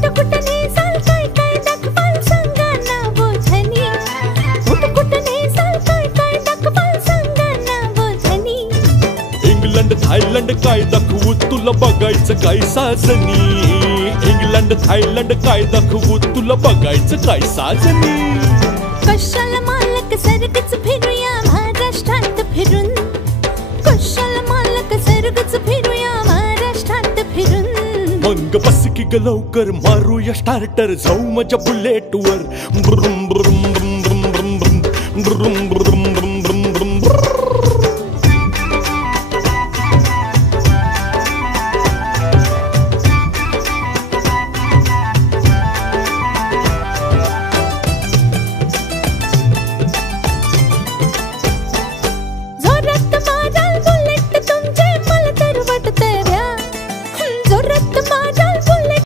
कुठं कुठं नेसाल काय काय दाखवाल सांगा ना बोधनी, कुठं कुठं नेसाल काय काय दाखवाल सांगा ना बोधनी. इंग्लंड थायलंड काय दाखवू तुला बघायचं काय साजनी, इंग्लंड थायलंड काय दाखवू तुला बघायचं काय साजनी. कशाला मालक सरगच फिरूया महाराष्ट्रात फिरून, कशाला मालक सरगच फिरूया महाराष्ट्रात फिरून. मग बस की ग लवकर मारूया स्टार्टर जाऊ माझ्या बुलेटवर. ब्रुम ब्रुम ब्रुम ब्रुम ब्रुम ब्रुम ब्रुम ब्रुम.